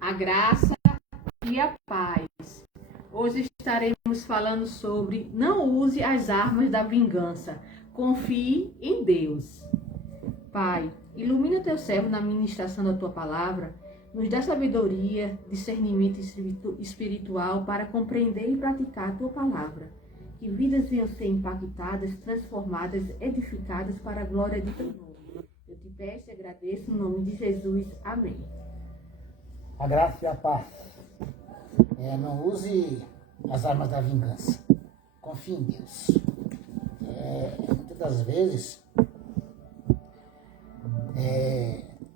A graça e a paz. Hoje estaremos falando sobre não use as armas da vingança, confie em Deus. Pai, ilumina teu servo na ministração da tua palavra, nos dá sabedoria, discernimento espiritual para compreender e praticar a tua palavra. Que vidas venham ser impactadas, transformadas, edificadas para a glória de teu nome. Eu te peço e agradeço no nome de Jesus. Amém. A graça e a paz. Não use as armas da vingança. Confie em Deus. Muitas das vezes,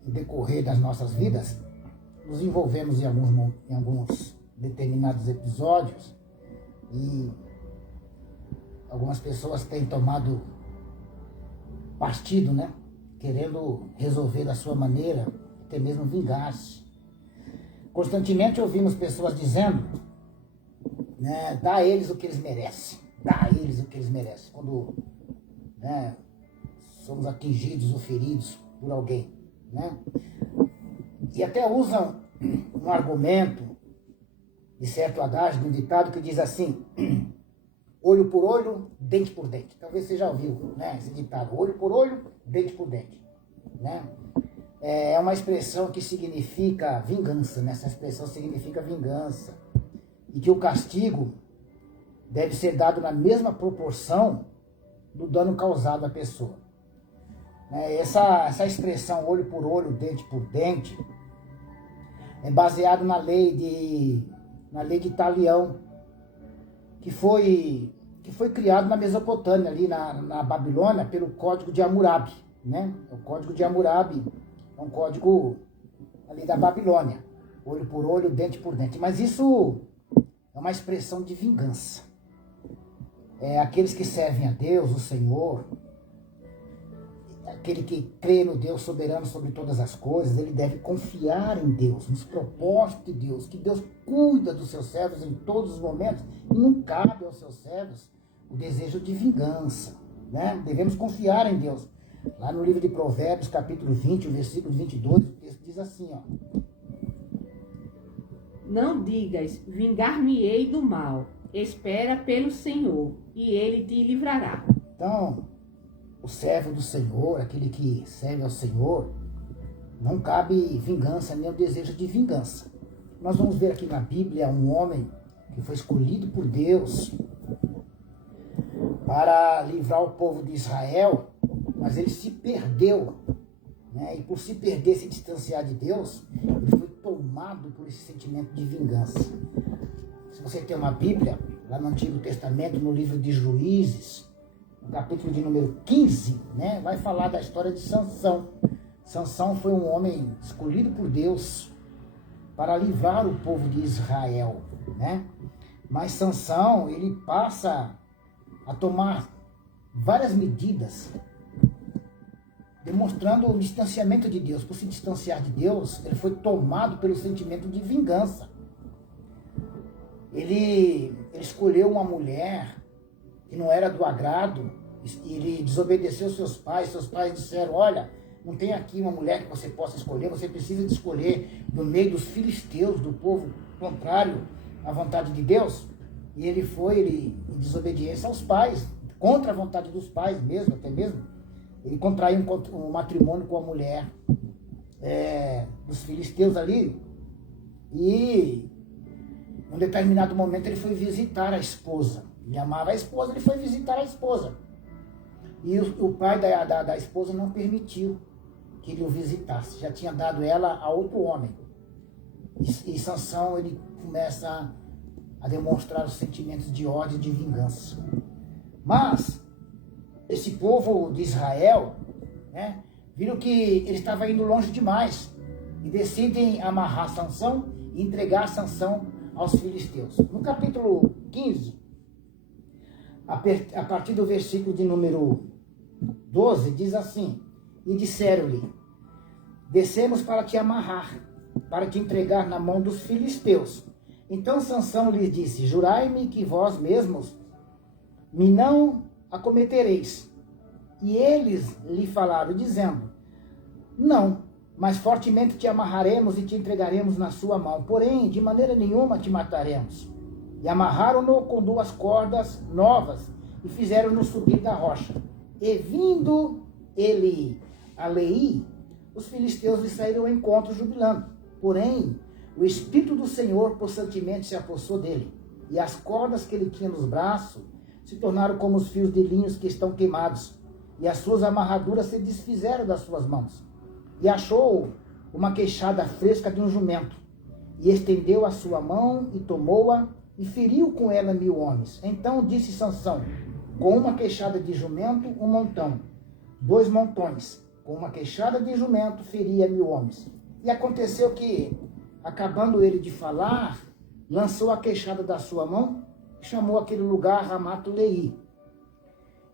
no decorrer das nossas vidas, nos envolvemos em alguns determinados episódios e algumas pessoas têm tomado partido, né? Querendo resolver da sua maneira, até mesmo vingar-se. Constantemente ouvimos pessoas dizendo, né, dá a eles o que eles merecem, dá a eles o que eles merecem, quando, né, somos atingidos ou feridos por alguém, né? E até usam um argumento de certo adágio, de um ditado que diz assim, olho por olho, dente por dente. Talvez você já ouviu, né, esse ditado, olho por olho, dente por dente, né? É uma expressão que significa vingança, né? Essa expressão significa vingança. E que o castigo deve ser dado na mesma proporção do dano causado à pessoa. Essa expressão olho por olho, dente por dente, é baseado na lei de Talião, que foi criado na Mesopotâmia, ali na Babilônia, pelo Código de Hammurabi, né? O Código de Hammurabi é um código ali da Babilônia, olho por olho, dente por dente. Mas isso é uma expressão de vingança. Aqueles que servem a Deus, o Senhor, aquele que crê no Deus soberano sobre todas as coisas, ele deve confiar em Deus, nos propósitos de Deus, que Deus cuida dos seus servos em todos os momentos, e não cabe aos seus servos o desejo de vingança, né? Devemos confiar em Deus. Lá no livro de Provérbios, capítulo 20, o versículo 22, o texto diz assim, ó. Não digas, vingar-me-ei do mal, espera pelo Senhor, e ele te livrará. Então, o servo do Senhor, aquele que serve ao Senhor, não cabe vingança, nem o desejo de vingança. Nós vamos ver aqui na Bíblia um homem que foi escolhido por Deus para livrar o povo de Israel, mas ele se perdeu, né? E por se perder, se distanciar de Deus, ele foi tomado por esse sentimento de vingança. Se você tem uma Bíblia, lá no Antigo Testamento, no livro de Juízes, no capítulo de número 15, né, vai falar da história de Sansão. Sansão foi um homem escolhido por Deus para livrar o povo de Israel, né? Mas Sansão, ele passa a tomar várias medidas, demonstrando o distanciamento de Deus. Por se distanciar de Deus, ele foi tomado pelo sentimento de vingança. Ele escolheu uma mulher que não era do agrado, ele desobedeceu seus pais disseram, olha, não tem aqui uma mulher que você possa escolher, você precisa de escolher no meio dos filisteus, do povo contrário à vontade de Deus. E ele foi em desobediência aos pais, contra a vontade dos pais mesmo, até mesmo. Ele contraiu um matrimônio com a mulher dos filisteus ali, e em um determinado momento ele foi visitar a esposa. Ele amava a esposa, ele foi visitar a esposa. E o pai da esposa não permitiu que ele o visitasse. Já tinha dado ela a outro homem. E Sansão, ele começa a demonstrar os sentimentos de ódio e de vingança. Mas esse povo de Israel, né, viram que ele estava indo longe demais e decidem amarrar Sansão e entregar Sansão aos filisteus. No capítulo 15, a partir do versículo de número 12, diz assim, e disseram-lhe, descemos para te amarrar, para te entregar na mão dos filisteus. Então Sansão lhes disse, jurai-me que vós mesmos me não acometereis. E eles lhe falaram, dizendo, não, mas fortemente te amarraremos e te entregaremos na sua mão. Porém, de maneira nenhuma te mataremos. E amarraram-no com 2 cordas novas e fizeram-no subir da rocha. E vindo ele a Leí, os filisteus lhe saíram ao encontro jubilando. Porém, o Espírito do Senhor possantemente se apossou dele, e as cordas que ele tinha nos braços se tornaram como os fios de linhos que estão queimados, e as suas amarraduras se desfizeram das suas mãos. E achou uma queixada fresca de um jumento, e estendeu a sua mão e tomou-a, e feriu com ela 1000 homens. Então disse Sansão: com uma queixada de jumento, 1 montão, 2 montões. Com uma queixada de jumento, feria 1000 homens. E aconteceu que, acabando ele de falar, lançou a queixada da sua mão e chamou aquele lugar Ramato Leí.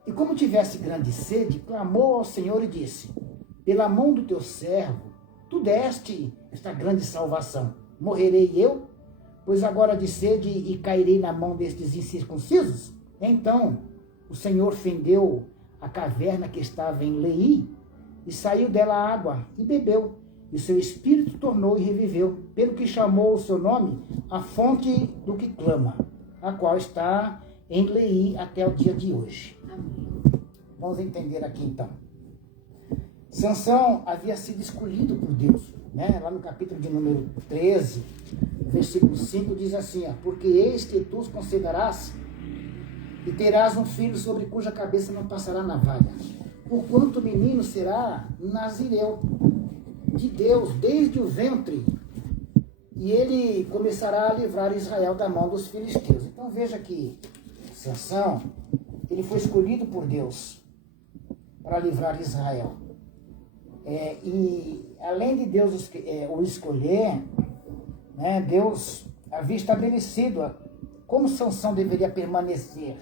E como tivesse grande sede, clamou ao Senhor e disse: pela mão do teu servo, tu deste esta grande salvação. Morrerei eu, pois agora de sede e cairei na mão destes incircuncisos? Então o Senhor fendeu a caverna que estava em Leí, e saiu dela água, e bebeu, e seu espírito tornou e reviveu, pelo que chamou o seu nome a fonte do que clama, a qual está em Leí até o dia de hoje. Amém. Vamos entender aqui então. Sansão havia sido escolhido por Deus, né? Lá no capítulo de número 13, versículo 5, diz assim: ó, porque eis que tu os concederás e terás um filho sobre cuja cabeça não passará navalha. Porquanto o menino será nazireu de Deus desde o ventre, e ele começará a livrar Israel da mão dos filisteus. Então veja que Sansão, ele foi escolhido por Deus para livrar Israel. E além de Deus o escolher, né, Deus havia estabelecido como Sansão deveria permanecer.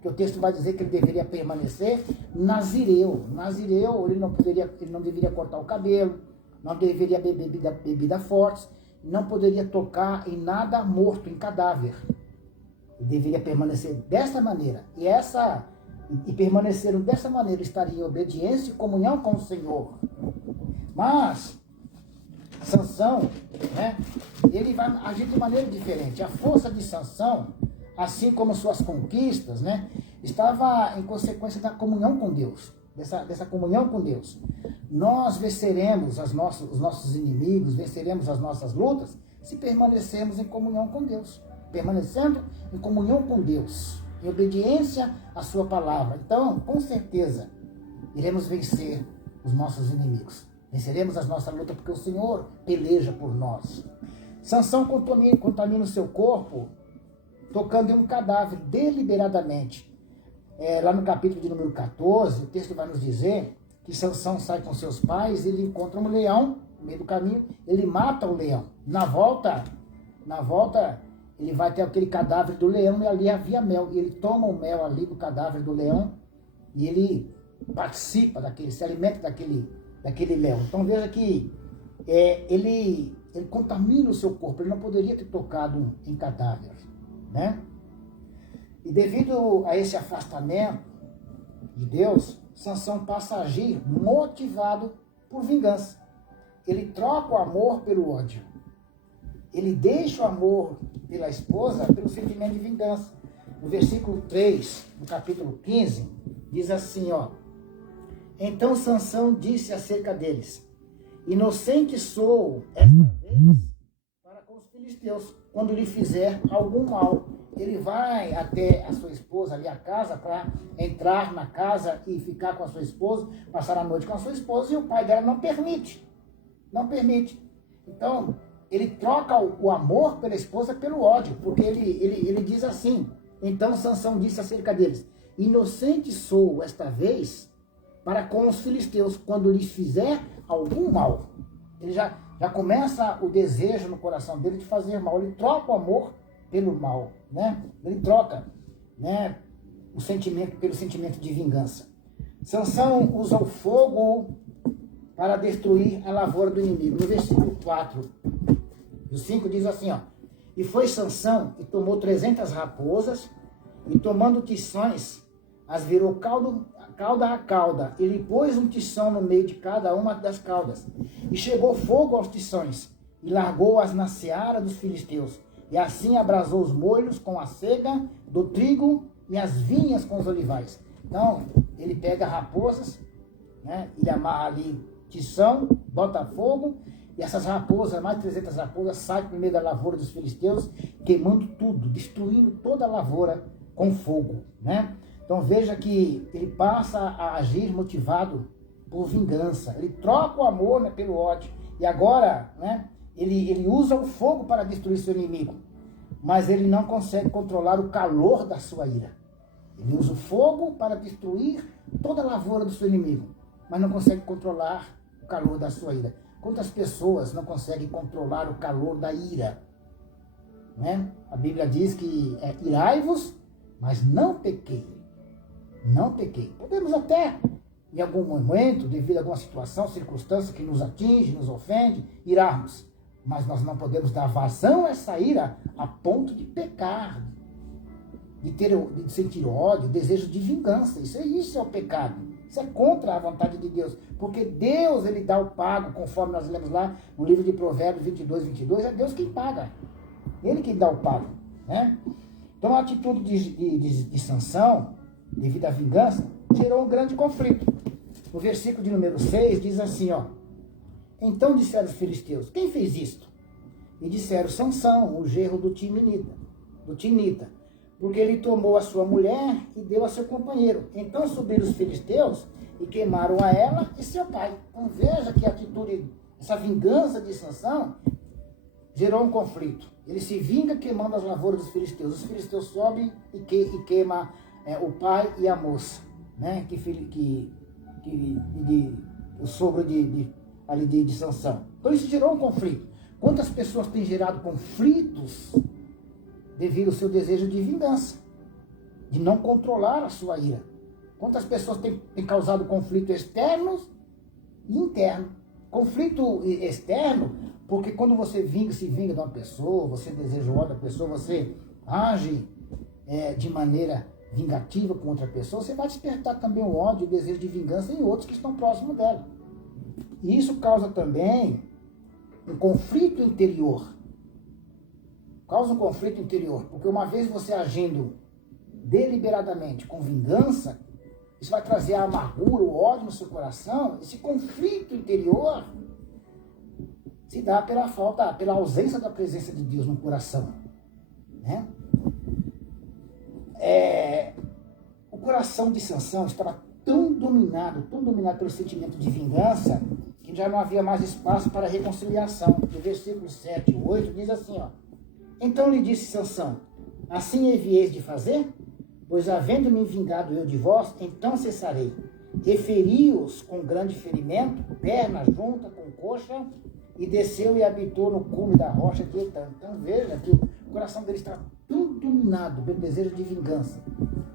Que o texto vai dizer que ele deveria permanecer nazireu. Nazireu, ele não deveria cortar o cabelo, não deveria beber bebida forte, não poderia tocar em nada morto, em cadáver. Ele deveria permanecer dessa maneira. E permaneceram dessa maneira, estaria em obediência e comunhão com o Senhor. Mas Sansão, né, ele vai agir de maneira diferente. A força de Sansão, assim como suas conquistas, né, estava em consequência da comunhão com Deus, dessa comunhão com Deus. Nós venceremos os nossos inimigos, venceremos as nossas lutas, se permanecermos em comunhão com Deus. Permanecendo em comunhão com Deus, em obediência à sua palavra. Então, com certeza, iremos vencer os nossos inimigos. Venceremos as nossas lutas, porque o Senhor peleja por nós. Sansão contamina o seu corpo tocando em um cadáver deliberadamente. Lá no capítulo de número 14, o texto vai nos dizer que Sansão sai com seus pais, ele encontra um leão no meio do caminho, ele mata o leão. Na volta, ele vai até aquele cadáver do leão e ali havia mel. E ele toma o mel ali do cadáver do leão e ele participa se alimenta daquele mel. Então veja que ele contamina o seu corpo, ele não poderia ter tocado em cadáver, né? E devido a esse afastamento de Deus, Sansão passa a agir motivado por vingança. Ele troca o amor pelo ódio. Ele deixa o amor pela esposa pelo sentimento de vingança. No versículo 3, no capítulo 15, diz assim, ó: então Sansão disse acerca deles: inocente sou esta vez para com os filisteus, quando lhe fizer algum mal. Ele vai até a sua esposa ali, a casa, para entrar na casa e ficar com a sua esposa, passar a noite com a sua esposa, e o pai dela não permite. Não permite. Então, ele troca o amor pela esposa pelo ódio, porque ele diz assim: então Sansão disse acerca deles: inocente sou esta vez para com os filisteus, quando lhes fizer algum mal. Ele já começa o desejo no coração dele de fazer mal. Ele troca o amor pelo mal, né? Ele troca, né, o sentimento pelo sentimento de vingança. Sansão usa o fogo para destruir a lavoura do inimigo. No versículo 4 do 5 diz assim, ó: e foi Sansão e tomou 300 raposas, e tomando tições, as virou cauda a cauda. Ele pôs um tição no meio de cada uma das caudas. E chegou fogo aos tições, e largou-as na seara dos filisteus. E assim abrasou os molhos com a sega do trigo e as vinhas com os olivais. Então, ele pega raposas, né? Ele amarra ali tição, bota fogo, e essas raposas, mais de 300 raposas, saem no meio da lavoura dos filisteus, queimando tudo, destruindo toda a lavoura com fogo, né? Então veja que ele passa a agir motivado por vingança. Ele troca o amor, né, pelo ódio. E agora, né, ele usa o fogo para destruir seu inimigo. Mas ele não consegue controlar o calor da sua ira. Ele usa o fogo para destruir toda a lavoura do seu inimigo. Mas não consegue controlar o calor da sua ira. Quantas pessoas não conseguem controlar o calor da ira? Né? A Bíblia diz que irai-vos, mas não pequei. Não pequei. Podemos até, em algum momento, devido a alguma situação, circunstância que nos atinge, nos ofende, irarmos. Mas nós não podemos dar vazão a essa ira a ponto de pecar, de sentir ódio, desejo de vingança. Isso é o pecado. Isso é contra a vontade de Deus. Porque Deus, ele dá o pago, conforme nós lemos lá no livro de Provérbios 22, é Deus quem paga. Ele que dá o pago, né? Então a atitude de Sansão, devido à vingança, gerou um grande conflito. No versículo de número 6 diz assim, ó: então disseram os filisteus, quem fez isto? E disseram, Sansão, o genro do Timnita, porque ele tomou a sua mulher e deu a seu companheiro. Então subiram os filisteus e queimaram a ela e seu pai. Então veja que a atitude, essa vingança de Sansão gerou um conflito. Ele se vinga queimando as lavouras dos filisteus. Os filisteus sobem e queimam o pai e a moça, né? O sogro de Sansão. Então isso gerou um conflito. Quantas pessoas têm gerado conflitos devido ao seu desejo de vingança, de não controlar a sua ira? Quantas pessoas têm causado conflito externos e interno? Conflito externo, porque quando você se vinga de uma pessoa, você deseja o ódio da pessoa, você age de maneira vingativa com outra pessoa, você vai despertar também o ódio e o desejo de vingança em outros que estão próximos dela. E isso causa também um conflito interior. Causa um conflito interior, porque uma vez você agindo deliberadamente com vingança, isso vai trazer a amargura, o ódio no seu coração. Esse conflito interior se dá pela ausência da presença de Deus no coração, né? O coração de Sansão estava tão dominado pelo sentimento de vingança, que já não havia mais espaço para reconciliação. No versículo 7 e 8 diz assim, ó: então lhe disse Sansão, assim havieis de fazer? Pois havendo-me vingado eu de vós, então cessarei. Referi-os com grande ferimento, perna junta com coxa, e desceu e habitou no cume da rocha de Etã. Então veja que o coração dele está tão dominado pelo desejo de vingança,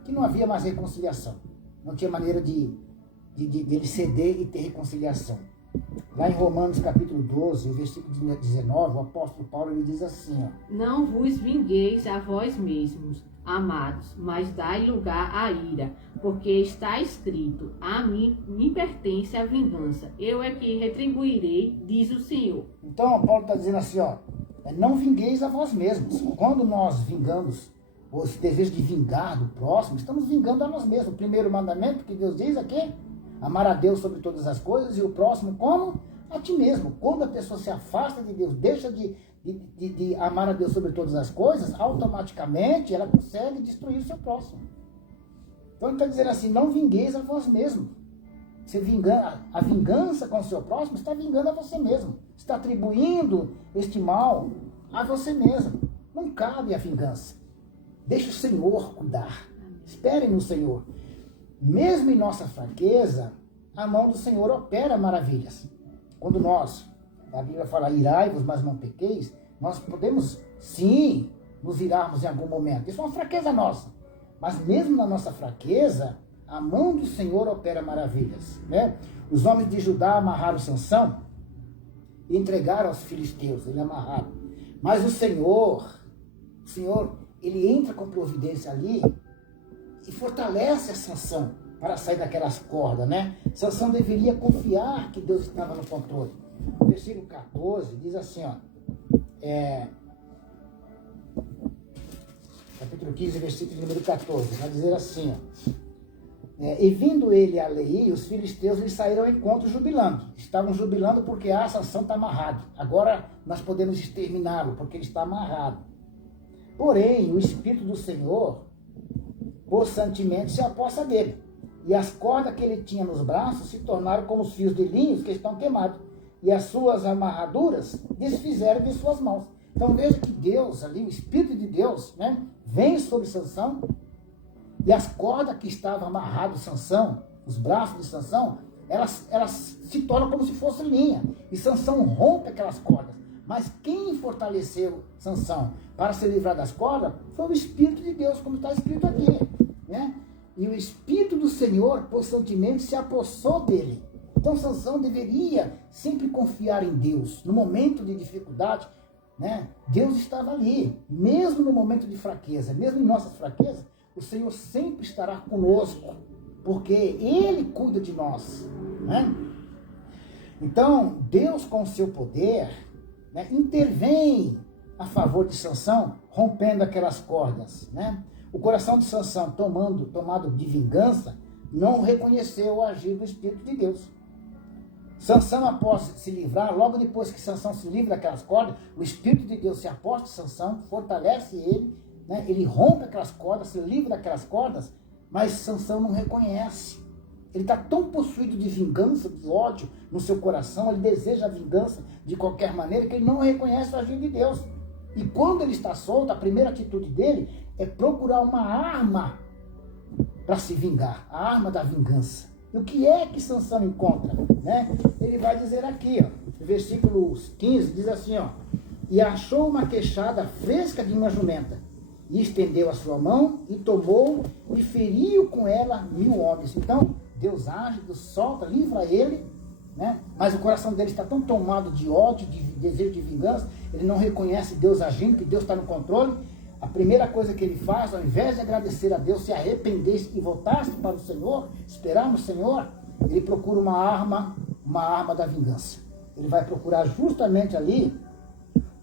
que não havia mais reconciliação. Não tinha maneira de ele ceder e ter reconciliação. Lá em Romanos capítulo 12, o versículo 19, o apóstolo Paulo ele diz assim, ó: não vos vingueis a vós mesmos, amados, mas dai lugar à ira, porque está escrito, a mim me pertence a vingança, eu é que retribuirei, diz o Senhor. Então Paulo está dizendo assim, ó: não vingueis a vós mesmos. Quando nós vingamos, ou esse desejo de vingar do próximo, estamos vingando a nós mesmos. O primeiro mandamento que Deus diz aqui: amar a Deus sobre todas as coisas e o próximo como? A ti mesmo. Quando a pessoa se afasta de Deus, deixa de amar a Deus sobre todas as coisas, automaticamente ela consegue destruir o seu próximo. Então ele está dizendo assim, não vingueis a vós mesmo. A vingança com o seu próximo está vingando a você mesmo. Está atribuindo este mal a você mesmo. Não cabe a vingança. Deixe o Senhor cuidar. Esperem no Senhor. Mesmo em nossa fraqueza, a mão do Senhor opera maravilhas. Quando a Bíblia fala, irai-vos, mas não pequeis, nós podemos, sim, nos irarmos em algum momento. Isso é uma fraqueza nossa. Mas mesmo na nossa fraqueza, a mão do Senhor opera maravilhas, né? Os homens de Judá amarraram Sansão e entregaram aos filisteus, ele amarraram. Mas o Senhor, ele entra com providência ali e fortalece a Sansão para sair daquelas cordas, né? Sansão deveria confiar que Deus estava no controle. O versículo 14 diz assim, ó, capítulo 15, versículo número 14, vai dizer assim, ó, e vindo ele a Leí, os filisteus lhe saíram ao encontro jubilando. Estavam jubilando porque Sansão está amarrado. Agora nós podemos exterminá-lo, porque ele está amarrado. Porém, o Espírito do Senhor, possantemente, se apossa dele. E as cordas que ele tinha nos braços se tornaram como os fios de linhos que estão queimados. E as suas amarraduras desfizeram de suas mãos. Então veja que Deus ali, o Espírito de Deus, né, vem sobre Sansão. E as cordas que estavam amarradas, Sansão, os braços de Sansão, elas se tornam como se fosse linha. E Sansão rompe aquelas cordas. Mas quem fortaleceu Sansão para se livrar das cordas foi o Espírito de Deus, como está escrito aqui, né? E o Espírito do Senhor, possantemente, se apossou dele. Então Sansão deveria sempre confiar em Deus. No momento de dificuldade, né, Deus estava ali. Mesmo no momento de fraqueza, mesmo em nossas fraquezas, o Senhor sempre estará conosco, porque Ele cuida de nós, né? Então, Deus, com o seu poder, né, intervém a favor de Sansão, rompendo aquelas cordas, né? O coração de Sansão, tomado de vingança, não reconheceu o agir do Espírito de Deus. Sansão, após se livrar, logo depois que Sansão se livra daquelas cordas, o Espírito de Deus se aposta de Sansão, fortalece ele, né? Ele rompe aquelas cordas, se livra daquelas cordas, mas Sansão não reconhece. Ele está tão possuído de vingança, de ódio no seu coração, ele deseja a vingança de qualquer maneira, que ele não reconhece o agir de Deus. E quando ele está solto, a primeira atitude dele é procurar uma arma para se vingar, a arma da vingança. E o que é que Sansão encontra, né? Ele vai dizer aqui, ó, no versículo 15, diz assim, ó, e achou uma queixada fresca de uma jumenta, e estendeu a sua mão, e tomou, e feriu com ela 1000 homens. Então, Deus age, Deus solta, livra ele, né? Mas o coração dele está tão tomado de ódio, de desejo de vingança, ele não reconhece Deus agindo, que Deus está no controle. A primeira coisa que ele faz, ao invés de agradecer a Deus, se arrepender e voltar-se para o Senhor, esperar no Senhor, ele procura uma arma da vingança. Ele vai procurar justamente ali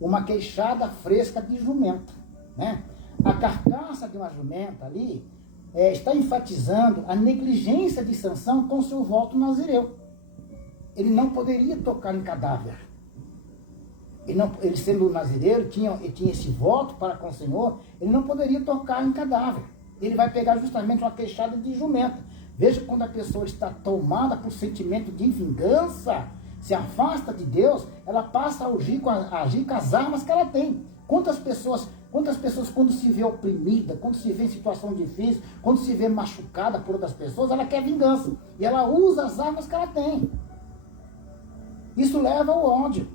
uma queixada fresca de jumenta, né? A carcaça de uma jumenta ali está enfatizando a negligência de Sansão com seu voto nazireu. Ele não poderia tocar em cadáver. Ele sendo nazireiro, ele tinha esse voto para com o Senhor, ele não poderia tocar em cadáver. Ele vai pegar justamente uma queixada de jumenta. Veja, quando a pessoa está tomada por sentimento de vingança, se afasta de Deus, ela passa a agir com as armas que ela tem. Quantas pessoas quando se vê oprimida, quando se vê em situação difícil, quando se vê machucada por outras pessoas, ela quer vingança. E ela usa as armas que ela tem. Isso leva ao ódio.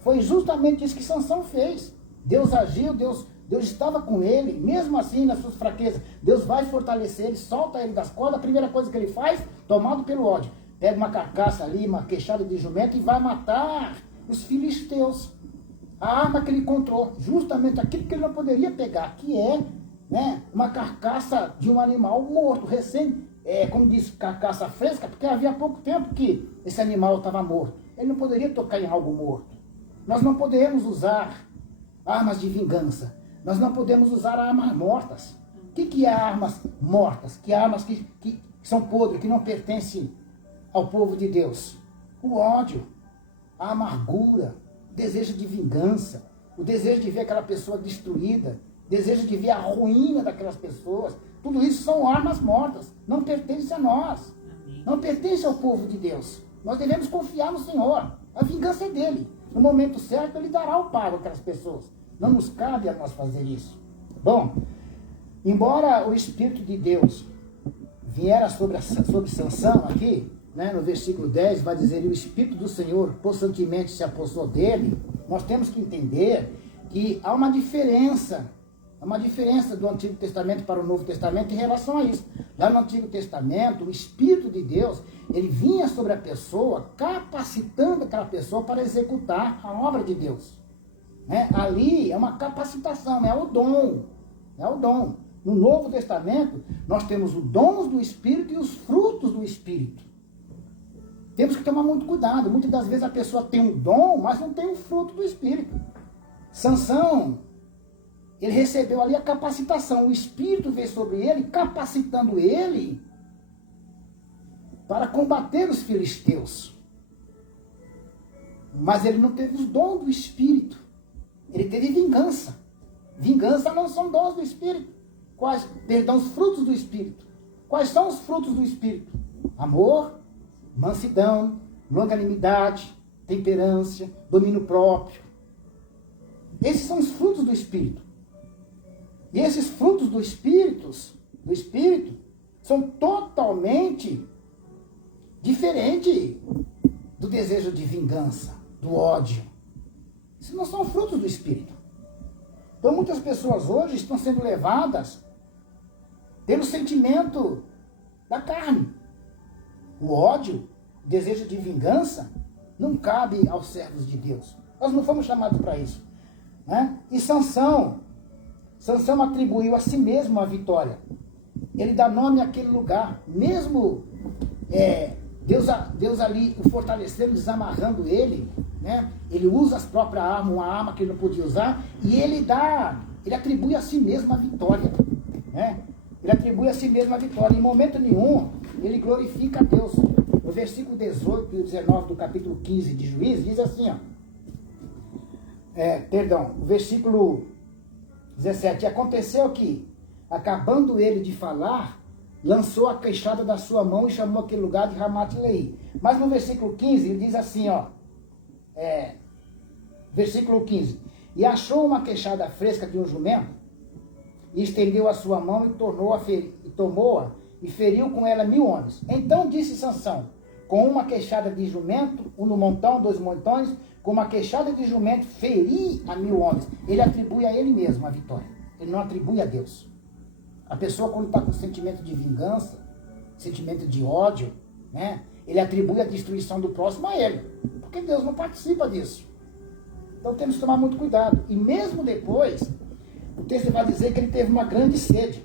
Foi justamente isso que Sansão fez. Deus agiu, Deus estava com ele, mesmo assim nas suas fraquezas. Deus vai fortalecer ele, solta ele das cordas. A primeira coisa que ele faz, tomado pelo ódio, pega uma carcaça ali, uma queixada de jumento e vai matar os filisteus. A arma que ele encontrou, justamente aquilo que ele não poderia pegar, que é, né, uma carcaça de um animal morto, como diz, carcaça fresca, porque havia pouco tempo que esse animal estava morto. Ele não poderia tocar em algo morto. Nós não podemos usar armas de vingança. Nós não podemos usar armas mortas. O que é armas mortas? Que armas que são podres, que não pertencem ao povo de Deus? O ódio, a amargura, o desejo de vingança, o desejo de ver aquela pessoa destruída, o desejo de ver a ruína daquelas pessoas. Tudo isso são armas mortas. Não pertence a nós. Não pertence ao povo de Deus. Nós devemos confiar no Senhor. A vingança é dele. No momento certo, ele dará o pago àquelas pessoas. Não nos cabe a nós fazer isso. Bom, embora o Espírito de Deus viera sobre Sansão aqui, né, no versículo 10, vai dizer, e o Espírito do Senhor possantemente se apossou dele, nós temos que entender que há uma diferença do Antigo Testamento para o Novo Testamento em relação a isso. Lá no Antigo Testamento, o Espírito de Deus, ele vinha sobre a pessoa, capacitando aquela pessoa para executar a obra de Deus. Né? Ali é uma capacitação, é o dom. É o dom. No Novo Testamento, nós temos os dons do Espírito e os frutos do Espírito. Temos que tomar muito cuidado. Muitas das vezes a pessoa tem um dom, mas não tem o fruto do Espírito. Sansão, ele recebeu ali a capacitação. O Espírito veio sobre ele, capacitando ele para combater os filisteus. Mas ele não teve os dons do Espírito. Ele teve vingança. Vingança não são dons do Espírito. Os frutos do Espírito. Quais são os frutos do Espírito? Amor, mansidão, longanimidade, temperança, domínio próprio. Esses são os frutos do Espírito. E esses frutos do Espírito são totalmente diferentes do desejo de vingança, do ódio. Isso não são frutos do Espírito. Então muitas pessoas hoje estão sendo levadas pelo sentimento da carne. O ódio, o desejo de vingança, não cabe aos servos de Deus. Nós não fomos chamados para isso. Né? E Sansão atribuiu a si mesmo a vitória. Ele dá nome àquele lugar. Mesmo Deus ali o fortalecendo, desamarrando ele, né? Ele usa as próprias armas, uma arma que ele não podia usar, e ele atribui a si mesmo a vitória. Né? Ele atribui a si mesmo a vitória. Em momento nenhum, ele glorifica a Deus. No versículo 18 e 19 do capítulo 15 de Juízes, diz assim, o versículo 17. Aconteceu que, acabando ele de falar, lançou a queixada da sua mão e chamou aquele lugar de Ramat-Leí. Mas no versículo 15, ele diz assim, versículo 15. E achou uma queixada fresca de um jumento, e estendeu a sua mão e tomou-a, e feriu com ela 1000 homens. Então disse Sansão, com uma queixada de jumento, um no montão, 2 montões, com uma queixada de jumento, feri a 1000 homens. Ele atribui a ele mesmo a vitória. Ele não atribui a Deus. A pessoa, quando está com sentimento de vingança, sentimento de ódio, né, ele atribui a destruição do próximo a ele. Porque Deus não participa disso. Então temos que tomar muito cuidado. E mesmo depois, o texto vai dizer que ele teve uma grande sede.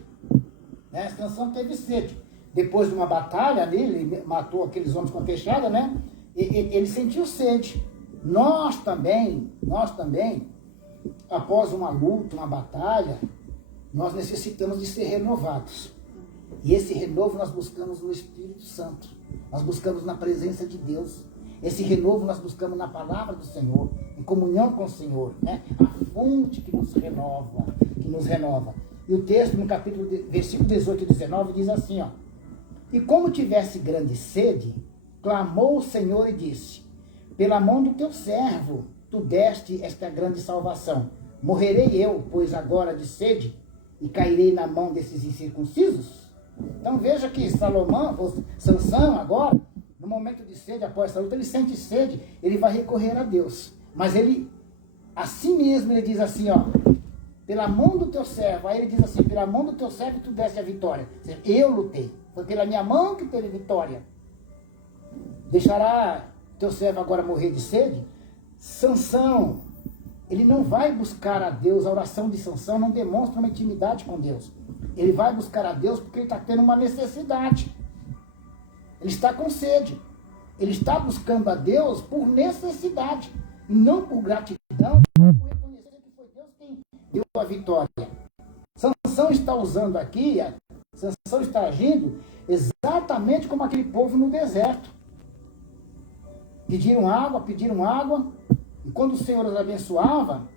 Né? Sansão teve sede. Depois de uma batalha ali, ele matou aqueles homens com a queixada, né? Ele sentiu sede. Nós também, após uma luta, uma batalha, nós necessitamos de ser renovados. E esse renovo nós buscamos no Espírito Santo. Nós buscamos na presença de Deus. Esse renovo nós buscamos na palavra do Senhor, em comunhão com o Senhor, né? A fonte que nos renova. E o texto, no capítulo, versículo 18 e 19, diz assim, E como tivesse grande sede, clamou o Senhor e disse, pela mão do teu servo, tu deste esta grande salvação. Morrerei eu, pois agora de sede, e cairei na mão desses incircuncisos? Então veja que Sansão agora, no momento de sede, após essa luta, ele sente sede, ele vai recorrer a Deus. Mas ele, assim mesmo, ele diz assim, pela mão do teu servo, aí ele diz assim, pela mão do teu servo tu deste a vitória. Ou seja, eu lutei, foi pela minha mão que teve vitória. Deixará teu servo agora morrer de sede? Sansão, ele não vai buscar a Deus, a oração de Sansão não demonstra uma intimidade com Deus. Ele vai buscar a Deus porque ele está tendo uma necessidade. Ele está com sede. Ele está buscando a Deus por necessidade. E não por gratidão, não por reconhecer que foi Deus quem deu a vitória. Sansão está usando aqui, Sansão está agindo exatamente como aquele povo no deserto. Pediram água, e quando o Senhor os abençoava,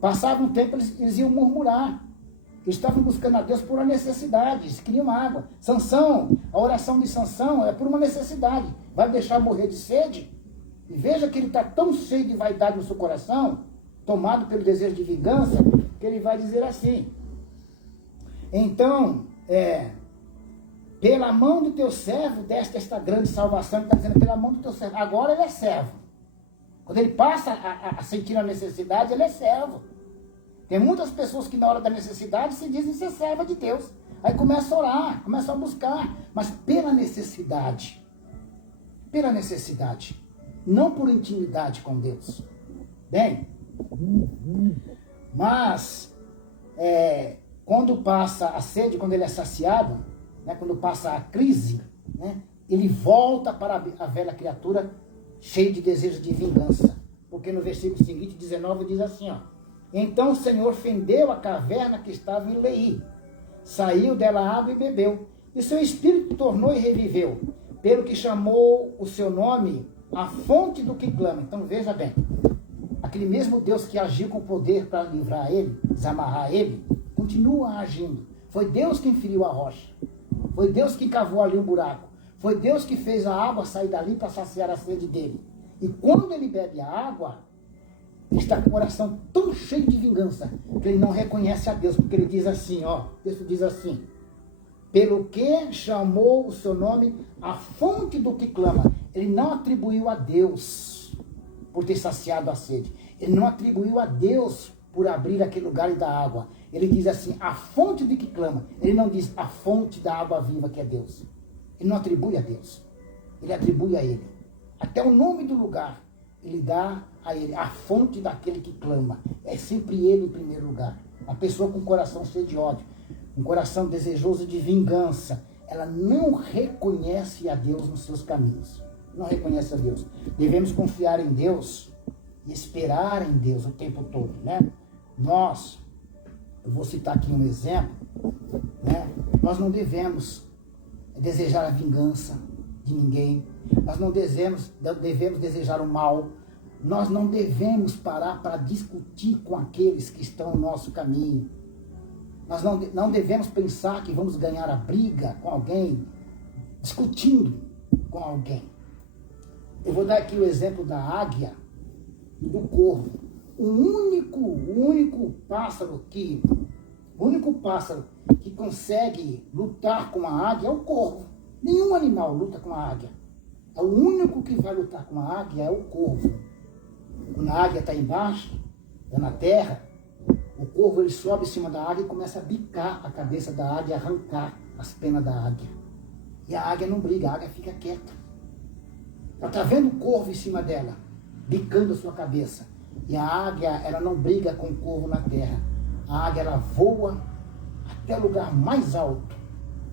passava um tempo, eles iam murmurar. Eles estavam buscando a Deus por uma necessidade, eles queriam água. Sansão, a oração de Sansão é por uma necessidade. Vai deixar morrer de sede? E veja que ele está tão cheio de vaidade no seu coração, tomado pelo desejo de vingança, que ele vai dizer assim. Então, pela mão do teu servo deste esta grande salvação. Ele está dizendo, pela mão do teu servo. Agora ele é servo. Quando ele passa a sentir a necessidade, ele é servo. Tem muitas pessoas que na hora da necessidade se dizem ser serva de Deus. Aí começa a orar, começa a buscar, mas pela necessidade. Pela necessidade. Não por intimidade com Deus. Bem, mas quando passa a sede, quando ele é saciado, né, quando passa a crise, né, ele volta para a velha criatura cheio de desejo de vingança. Porque no versículo seguinte, 19, diz assim, ó: então o Senhor fendeu a caverna que estava em Leí, saiu dela água e bebeu, e seu espírito tornou e reviveu, pelo que chamou o seu nome a fonte do que clama. Então veja bem, aquele mesmo Deus que agiu com poder para livrar ele, desamarrar ele, continua agindo. Foi Deus quem feriu a rocha, foi Deus que cavou ali um buraco, foi Deus que fez a água sair dali para saciar a sede dele. E quando ele bebe a água, ele está com o coração tão cheio de vingança que ele não reconhece a Deus, porque ele diz assim, ó, o texto diz assim: pelo que chamou o seu nome a fonte do que clama. Ele não atribuiu a Deus por ter saciado a sede. Ele não atribuiu a Deus por abrir aquele lugar e dar água. Ele diz assim, a fonte de que clama. Ele não diz a fonte da água viva, que é Deus. Ele não atribui a Deus. Ele atribui a ele. Até o nome do lugar, ele dá a ele, a fonte daquele que clama. É sempre ele em primeiro lugar. A pessoa com o coração cheio de ódio, um coração desejoso de vingança, ela não reconhece a Deus nos seus caminhos. Não reconhece a Deus. Devemos confiar em Deus e esperar em Deus o tempo todo, né? Eu vou citar aqui um exemplo, né? Nós não devemos desejar a vingança de ninguém. Nós não devemos desejar o mal. Nós não devemos parar para discutir com aqueles que estão no nosso caminho. Nós não devemos pensar que vamos ganhar a briga com alguém, discutindo com alguém. Eu vou dar aqui o exemplo da águia e do corvo. O único pássaro que consegue lutar com a águia é o corvo. Nenhum animal luta com a águia. É o único que vai lutar com a águia é o corvo. Quando a águia está embaixo, está na terra, o corvo ele sobe em cima da águia e começa a bicar a cabeça da águia, arrancar as penas da águia. E a águia não briga, a águia fica quieta. Ela está vendo o corvo em cima dela, bicando a sua cabeça. E a águia, ela não briga com o corvo na terra. A águia, ela voa até o lugar mais alto,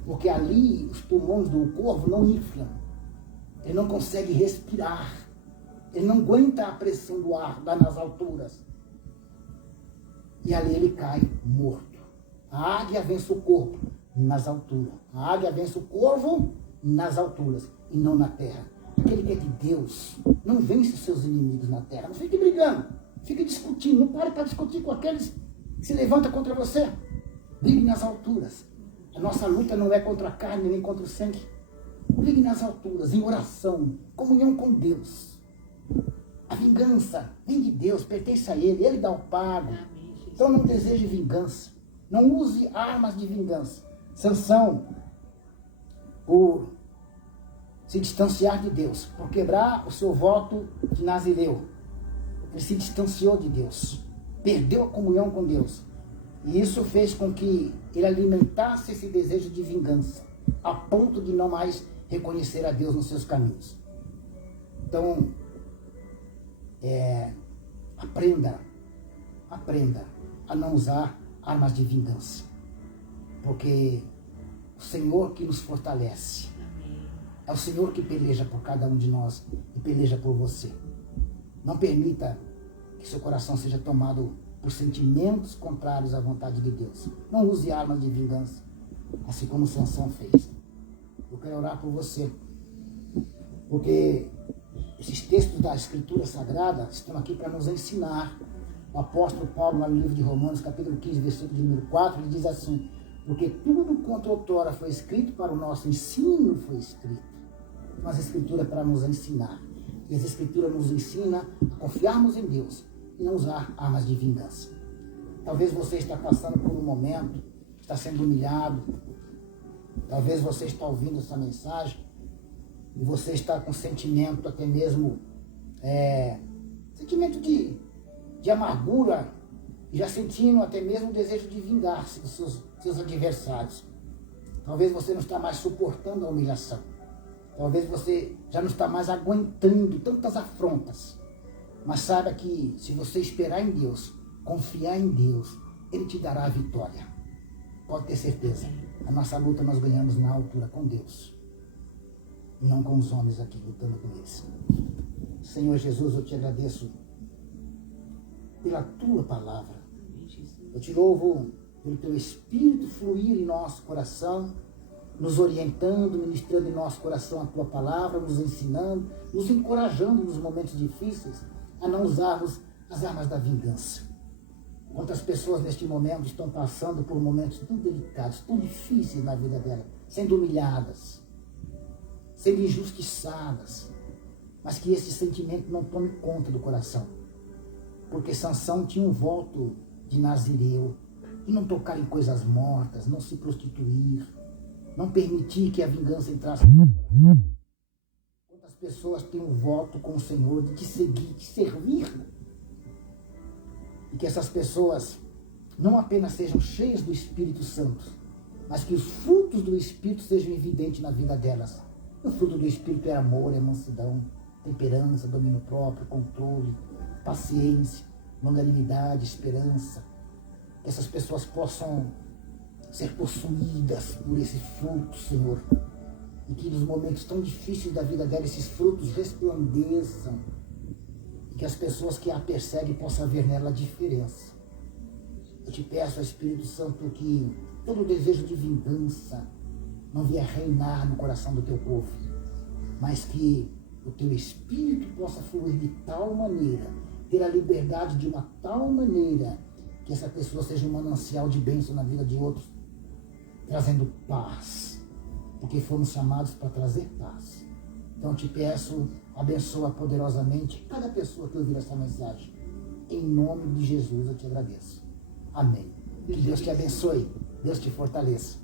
porque ali os pulmões do corvo não inflam. Ele não consegue respirar. Ele não aguenta a pressão do ar lá nas alturas. E ali ele cai morto. A águia vence o corpo nas alturas. A águia vence o corvo nas alturas e não na terra. Aquele que é de Deus não vence os seus inimigos na terra. Não fique brigando, fique discutindo. Não pare para discutir com aqueles que se levantam contra você. Brigue nas alturas. A nossa luta não é contra a carne nem contra o sangue. Brigue nas alturas, em oração, comunhão com Deus. A vingança vem de Deus, pertence a Ele, Ele dá o pago. Então não deseje vingança. Não use armas de vingança. Sansão, por se distanciar de Deus, por quebrar o seu voto de Nazireu, ele se distanciou de Deus, perdeu a comunhão com Deus. E isso fez com que ele alimentasse esse desejo de vingança, a ponto de não mais reconhecer a Deus nos seus caminhos. Então, aprenda a não usar armas de vingança, porque o Senhor que nos fortalece, é o Senhor que peleja por cada um de nós e peleja por você. Não permita que seu coração seja tomado por sentimentos contrários à vontade de Deus. Não use armas de vingança, assim como Sansão fez. Eu quero orar por você, porque esses textos da Escritura Sagrada estão aqui para nos ensinar. O apóstolo Paulo, no livro de Romanos, capítulo 15, versículo de número 4, ele diz assim: porque tudo quanto outrora foi escrito para o nosso ensino foi escrito. Mas a Escritura é para nos ensinar. E as Escrituras nos ensina a confiarmos em Deus e não usar armas de vingança. Talvez você está passando por um momento, está sendo humilhado. Talvez você está ouvindo essa mensagem e você está com sentimento até mesmo, sentimento de amargura, e já sentindo até mesmo o desejo de vingar-se dos seus adversários. Talvez você não está mais suportando a humilhação. Talvez você já não está mais aguentando tantas afrontas. Mas saiba que se você esperar em Deus, confiar em Deus, Ele te dará a vitória. pode ter certeza, a nossa luta nós ganhamos na altura com Deus. E não com os homens aqui lutando com eles. Senhor Jesus, eu te agradeço pela tua palavra. Eu te louvo pelo teu Espírito fluir em nosso coração, nos orientando, ministrando em nosso coração a tua palavra, nos ensinando, nos encorajando nos momentos difíceis a não usarmos as armas da vingança. Quantas pessoas neste momento estão passando por momentos tão delicados, tão difíceis na vida dela, sendo humilhadas, sendo injustiçadas, mas que esse sentimento não tome conta do coração. Porque Sansão tinha um voto de nazireu, e não tocar em coisas mortas, não se prostituir, não permitir que a vingança entrasse no coração. Quantas pessoas têm um voto com o Senhor de te seguir, de servir, e que essas pessoas não apenas sejam cheias do Espírito Santo, mas que os frutos do Espírito sejam evidentes na vida delas. O fruto do Espírito é amor, é mansidão, temperança, domínio próprio, controle, paciência, longanimidade, esperança. Que essas pessoas possam ser possuídas por esse fruto, Senhor. E que nos momentos tão difíceis da vida dela, esses frutos resplandeçam. E que as pessoas que a perseguem possam ver nela a diferença. Eu te peço, Espírito Santo, que todo o desejo de vingança não venha reinar no coração do teu povo, mas que o teu Espírito possa fluir de tal maneira, ter a liberdade de uma tal maneira, que essa pessoa seja um manancial de bênção na vida de outros, trazendo paz, porque fomos chamados para trazer paz. Então te peço, abençoa poderosamente cada pessoa que ouvir essa mensagem. Em nome de Jesus eu te agradeço. Amém. Que Deus te abençoe, Deus te fortaleça.